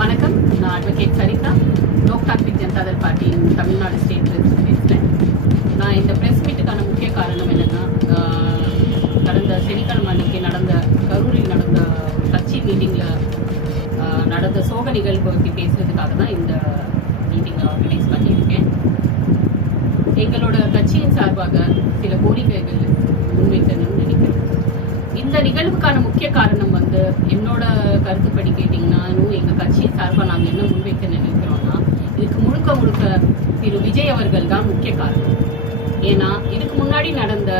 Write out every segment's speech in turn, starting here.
வணக்கம் நான் அட்வொகேட் சரிதா லோக் தாந்திரிக் ஜனதாதள் பார்ட்டியின் தமிழ்நாடு ஸ்டேட் பிரசிடென்ட் நான் இந்த ப்ரெஸ் மீட்டுக்கான முக்கிய காரணம் என்னென்னா கடந்த சனிக்கிழமை அன்றைக்கி நடந்த கரூரில் நடந்த கட்சி மீட்டிங்கில் நடந்த சோக நிகழ்வு பற்றி பேசுறதுக்காக தான் இந்த மீட்டிங்கை ஆர்கனைஸ் பண்ணியிருக்கேன் எங்களோட கட்சியின் சார்பாக சில கோரிக்கைகள் முன்வைக்கணும்னு நினைக்கிறேன் இந்த நிகழ்வுக்கான முக்கிய காரணம் என்னோட கருத்துப்படி கேட்டிங்கன்னா எங்கள் கட்சி சார்பாக நாங்கள் என்ன முன்வைக்க நினைக்கிறோம்னா இதுக்கு முழுக்க முழுக்க திரு விஜய் அவர்கள் தான் முக்கிய காரணம் ஏன்னா இதுக்கு முன்னாடி நடந்த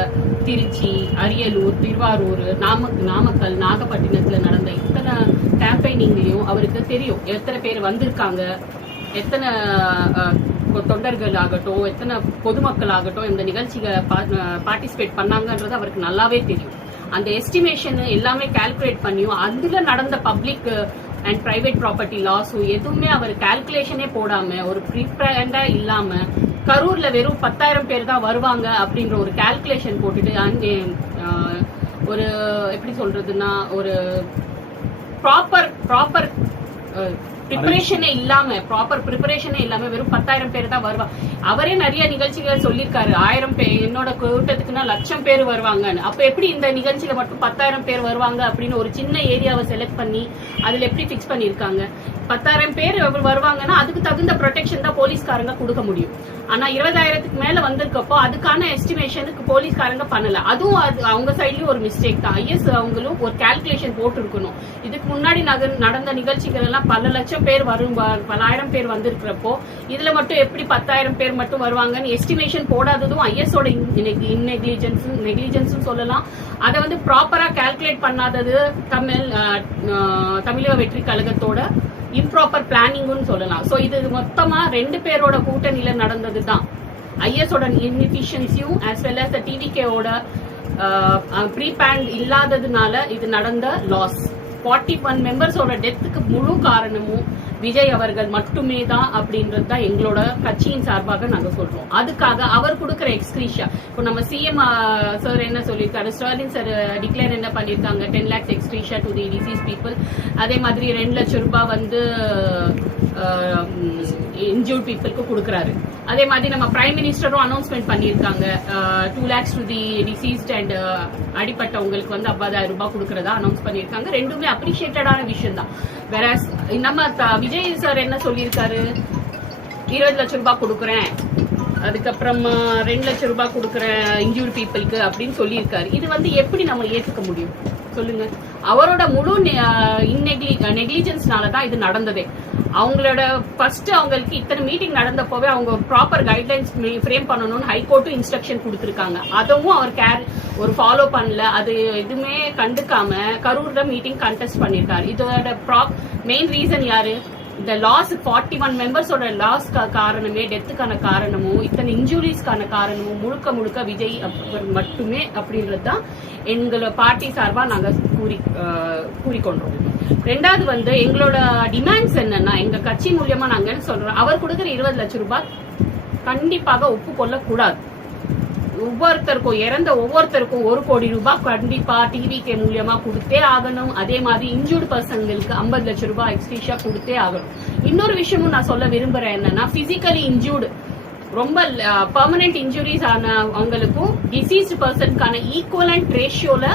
திருச்சி அரியலூர் திருவாரூர் நாம நாமக்கல் நாகப்பட்டினத்தில் நடந்த இத்தனை கேம்பெயினிங்லையும் அவருக்கு தெரியும் எத்தனை பேர் வந்திருக்காங்க எத்தனை தொண்டர்கள் ஆகட்டும் எத்தனை பொதுமக்கள் ஆகட்டும் இந்த நிகழ்ச்சியை பார்ட்டிசிபேட் பண்ணாங்கன்றது அவருக்கு நல்லாவே தெரியும் அந்த எஸ்டிமேஷன் எல்லாமே கால்குலேட் பண்ணியும் அதுல நடந்த பப்ளிக் அண்ட் பிரைவேட் ப்ராப்பர்ட்டி லாஸும் எதுவுமே அவர் கால்குலேஷனே போடாம ஒரு ப்ரிப்பேர்டா இல்லாம கரூர்ல வெறும் பத்தாயிரம் பேர் தான் வருவாங்க அப்படின்ற ஒரு கால்குலேஷன் போட்டுட்டு அங்கே ஒரு எப்படி சொல்றதுன்னா ஒரு ப்ராப்பர் ப்ராப்பர் ப்ரிப்பரேஷனே இல்லாம ப்ராப்பர் ப்ரிப்பரேஷனே இல்லாம வெறும் பத்தாயிரம் பேர் தான் வருவாங்க அவரே நிறைய நிகழ்ச்சிகள் சொல்லியிருக்காரு ஆயிரம் பேர் என்னோட கூட்டத்துக்குன்னா லட்சம் பேர் வருவாங்கன்னு அப்ப எப்படி இந்த நிகழ்ச்சியில மட்டும் பத்தாயிரம் பேர் வருவாங்க அப்படின்னு ஒரு சின்ன ஏரியாவை செலக்ட் பண்ணி அதுல எப்படி பிக்ஸ் பண்ணியிருக்காங்க பத்தாயிரம் பேர் வருவாங்கன்னா அதுக்கு தகுந்த ப்ரொடெக்ஷன் தான் போலீஸ்காரங்க கொடுக்க முடியும் ஆனா இருபதாயிரத்துக்கு மேல வந்திருக்கப்போ அதுக்கான எஸ்டிமேஷனுக்கு போலீஸ்காரங்க பண்ணல அதுவும் அது அவங்க சைட்லயும் ஒரு மிஸ்டேக் தான் ஐஎஸ் அவங்களும் ஒரு கால்குலேஷன் போட்டு இருக்கணும் இதுக்கு முன்னாடி நடந்த நிகழ்ச்சிகள் எல்லாம் பல லட்சம் லட்சம் பேர் வரும் பல்லாயிரம் பேர் வந்திருக்கிறப்போ இதுல மட்டும் எப்படி பத்தாயிரம் பேர் மட்டும் வருவாங்கன்னு எஸ்டிமேஷன் போடாததும் ஐஎஸோட இன்னெக்லிஜென்ஸ் நெக்லிஜென்ஸ் சொல்லலாம் அதை வந்து ப்ராப்பரா கால்குலேட் பண்ணாதது தமிழ் தமிழக வெற்றி கழகத்தோட இம்ப்ராப்பர் பிளானிங்னு சொல்லலாம் ஸோ இது மொத்தமா ரெண்டு பேரோட கூட்டணியில நடந்தது தான் ஐஎஸோட இன்எஃபிஷியன்சியும் ஆஸ் வெல் அஸ் டிவிகேவோட ப்ரீ பேண்ட் இல்லாததுனால இது நடந்த லாஸ் ஃபார்ட்டி ஒன் மெம்பர்ஸோட டெத்துக்கு முழு காரணமும் விஜய் அவர்கள் மட்டுமே தான் அப்படின்றது தான் எங்களோட கட்சியின் சார்பாக நாங்கள் சொல்றோம் அதுக்காக அவர் கொடுக்குற எக்ஸ்கிரீஷா இப்போ நம்ம சிஎம் சார் என்ன சொல்லியிருக்காரு ஸ்டாலின் சார் டிக்ளேர் என்ன பண்ணியிருக்காங்க ten lakhs ex gratia to the deceased people அதே மாதிரி ரெண்டு லட்சம் ரூபாய் வந்து இன்ஜூர்ட் பீப்புளுக்கு கொடுக்குறாரு அதே மாதிரி நம்ம பிரைம் மினிஸ்டரும் அனௌன்ஸ்மெண்ட் பண்ணியிருக்காங்க two lakhs to the deceased and அடிப்பட்டவங்களுக்கு வந்து ஐம்பதாயிரம் ரூபாய் கொடுக்குறதா அனௌன்ஸ் பண்ணியிருக்காங்க ரெண்டுமே அப்ரிஷியேட்டடான விஷயம் தான் வேற நம்ம விஜய் சார் என்ன சொல்லியிருக்காரு இருபது லட்சம் ரூபாய் கொடுக்குறேன் அதுக்கப்புறம் ரெண்டு லட்சம் ரூபாய் கொடுக்குற இன்ஜூர் பீப்புளுக்கு அப்படின்னு சொல்லியிருக்காரு இது வந்து எப்படி நம்ம ஏற்றுக்க முடியும் சொல்லுங்க அவரோட முழு நெக்லி நெக்லிஜென்ஸ்னால தான் இது நடந்ததே அவங்களோட ஃபர்ஸ்ட் அவங்களுக்கு இத்தனை மீட்டிங் நடந்தப்போவே அவங்க ஒரு ப்ராப்பர் கைட்லைன்ஸ் ஃப்ரேம் பண்ணணும்னு ஹைகோர்ட்டும் இன்ஸ்ட்ரக்ஷன் கொடுத்துருக்காங்க அதுவும் அவர் கேர் ஒரு ஃபாலோ பண்ணல அது எதுவுமே கண்டுக்காம கரூர்ல மீட்டிங் கண்டெஸ்ட் பண்ணியிருக்காரு இதோட ப்ராப் மெயின் ரீசன் யாரு இந்த லாஸ் ஃபார்ட்டி ஒன் மெம்பர்ஸோட லாஸ் காரணமே டெத்துக்கான காரணமும் இத்தனை இன்ஜுரிஸ்க்கான காரணமும் முழுக்க முழுக்க விஜய் மட்டுமே அப்படின்றது தான் எங்களோட பார்ட்டி சார்பாக நாங்கள் கூறி கூறிக்கொண்டோம் ரெண்டாவது வந்து எங்களோட டிமாண்ட்ஸ் என்னன்னா எங்க கட்சி மூலியமா நாங்கள் சொல்றோம் அவர் கொடுக்குற இருபது லட்சம் ரூபாய் கண்டிப்பாக ஒப்புக்கொள்ளக்கூடாது ஒவ்வொருத்தருக்கும் இறந்த ஒவ்வொருத்தருக்கும் ஒரு கோடி ரூபாய் கண்டிப்பா டிவி கே மூலியமா கொடுத்தே ஆகணும் அதே மாதிரி இன்ஜூர்டு பர்சன்களுக்கு ஐம்பது லட்சம் ரூபாய் எக்ஸ்பீஷா கொடுத்தே ஆகணும் இன்னொரு விஷயமும் நான் சொல்ல விரும்புறேன் என்னன்னா பிசிக்கலி இன்ஜூர்டு ரொம்ப பர்மனன்ட் இன்ஜுரிஸ் ஆன அவங்களுக்கும் டிசீஸ்டு பர்சனுக்கான அண்ட் ரேஷியோல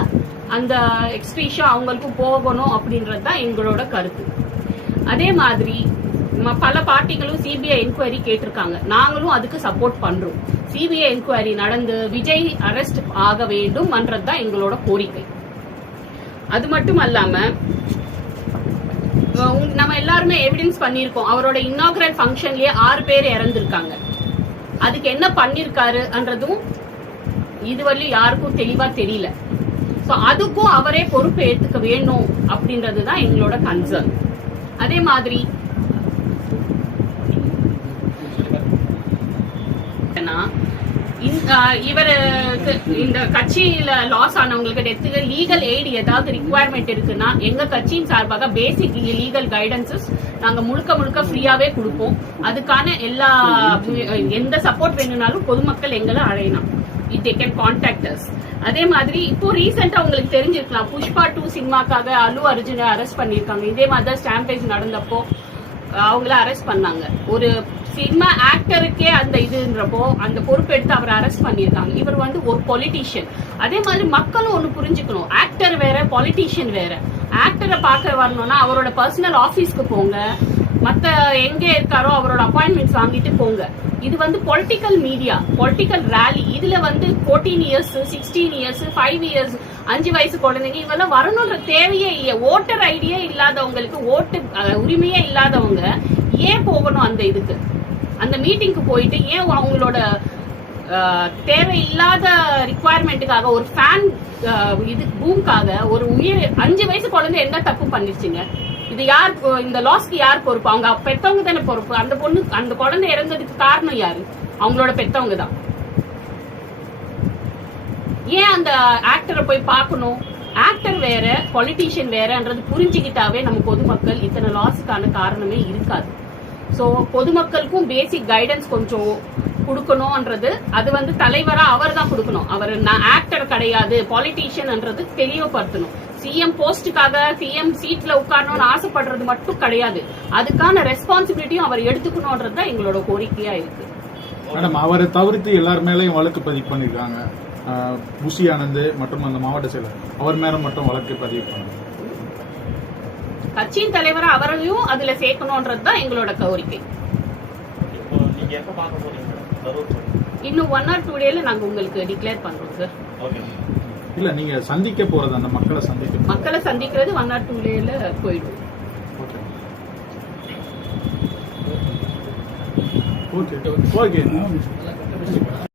அந்த எக்ஸ்பீஷா அவங்களுக்கும் போகணும் அப்படின்றது தான் எங்களோட கருத்து அதே மாதிரி பல பார்ட்டிகளும் சிபிஐ என்கொயரி கேட்டிருக்காங்க நாங்களும் அதுக்கு சப்போர்ட் பண்றோம் சிபிஐ என்கொயரி நடந்து விஜய் அரெஸ்ட் ஆக வேண்டும் தான் எங்களோட கோரிக்கை அது மட்டும் அல்லாம நம்ம எல்லாருமே எவிடன்ஸ் பண்ணியிருக்கோம் அவரோட இன்னாகரல் ஃபங்க்ஷன்லயே ஆறு பேர் இறந்துருக்காங்க அதுக்கு என்ன பண்ணிருக்காருன்றதும் இதுவரையும் யாருக்கும் தெளிவா தெரியல ஸோ அதுக்கும் அவரே பொறுப்பு ஏற்றுக்க வேணும் அப்படின்றது தான் எங்களோட கன்சர்ன் அதே மாதிரி இவருக்கு இந்த கட்சியில லாஸ் ஆனவங்களுக்கு டெத்துக்கு லீகல் எய்டு ஏதாவது ரிக்குவயர்மெண்ட் இருக்குன்னா எங்க கட்சியின் சார்பாக பேசிக் லீகல் கைடன்சஸ் நாங்க முழுக்க முழுக்க ஃப்ரீயாவே கொடுப்போம் அதுக்கான எல்லா எந்த சப்போர்ட் வேணும்னாலும் பொதுமக்கள் எங்களை அழையலாம் தே கேன் கான்டாக்ட் அஸ் அதே மாதிரி இப்போ ரீசெண்டா உங்களுக்கு தெரிஞ்சிருக்கலாம் புஷ்பா டூ சினிமாக்காக அலு அர்ஜுனை அரெஸ்ட் பண்ணிருக்காங்க இதே மாதிரி தான் ஸ்டாம்பேஜ் நடந்தப்போ அவங்கள அரெஸ்ட் பண்ணாங்க ஒரு சினிமா ஆக்டருக்கே அந்த இதுன்றப்போ அந்த பொறுப்பெடுத்து அவர் அரெஸ்ட் பண்ணியிருக்காங்க இவர் வந்து ஒரு பொலிட்டீஷியன் அதே மாதிரி மக்களும் ஒன்று புரிஞ்சுக்கணும் ஆக்டர் வேற பொலிட்டீஷியன் வேற ஆக்டரை பார்க்க வரணும்னா அவரோட பர்சனல் ஆஃபீஸ்க்கு போங்க மற்ற எங்கே இருக்காரோ அவரோட அப்பாயின்மெண்ட்ஸ் வாங்கிட்டு போங்க இது வந்து பொலிட்டிக்கல் மீடியா பொலிட்டிக்கல் ரேலி இதுல வந்து fourteen years sixteen years five years அஞ்சு வயசு குழந்தைங்க இவெல்லாம் வரணுன்ற தேவையே இல்லை ஓட்டர் ஐடியே இல்லாதவங்களுக்கு ஓட்டு உரிமையே இல்லாதவங்க ஏன் போகணும் அந்த இதுக்கு அந்த மீட்டிங்க்கு போயிட்டு ஏன் அவங்களோட தேவையில்லாத ரிக்குவயர்மெண்ட்டுக்காக ஒரு ஃபேன் இது பூம்காக ஒரு உயிர் அஞ்சு வயசு குழந்தை என்ன தப்பு பண்ணிருச்சுங்க இது யார் இந்த லாஸ்க்கு யார் பொறுப்பு அவங்க பெத்தவங்க தானே பொறுப்பு அந்த பொண்ணு அந்த குழந்தை இறந்ததுக்கு காரணம் யாரு அவங்களோட பெத்தவங்க தான் ஏன் அந்த ஆக்டரை போய் பார்க்கணும் ஆக்டர் வேற பொலிட்டீஷியன் வேறன்றது புரிஞ்சுக்கிட்டாவே நம்ம பொதுமக்கள் இத்தனை லாஸுக்கான காரணமே இருக்காது ஸோ பொதுமக்களுக்கும் பேசிக் கைடன்ஸ் கொஞ்சம் கொடுக்கணும்ன்றது அது வந்து தலைவரா அவர் தான் கொடுக்கணும் அவர் நான் ஆக்டர் கிடையாது பாலிட்டிஷியன்ன்றது தெளிவுபடுத்தணும் சிஎம் போஸ்டுக்காக சிஎம் சீட்ல உட்காரணும்னு ஆசைப்படுறது மட்டும் கிடையாது அதுக்கான ரெஸ்பான்சிபிலிட்டியும் அவர் எடுத்துக்கணும்ன்றது தான் எங்களோட கோரிக்கையா இருக்கு மேடம் அவரை தவிர்த்து எல்லார் மேலையும் வழக்கு பதிவு பண்ணிருக்காங்க புஷி ஆனந்த் மற்றும் அந்த மாவட்ட செயலர் அவர் மேல மட்டும் வழக்கு பதிவு பண்ணாங்க கட்சியின் தலைவர் அவரையும் அதுல சேர்க்கணும்ன்றது தான் எங்களோட கோரிக்கை இன்னும் ஒன் ஆர் டூ டேல நாங்க உங்களுக்கு டிக்ளேர் பண்றோம் சார் இல்ல நீங்க சந்திக்க போறது அந்த மக்களை சந்திக்க மக்களை சந்திக்கிறது ஒன் ஆர் டூலேல போயிடும் ஓகே ஓகே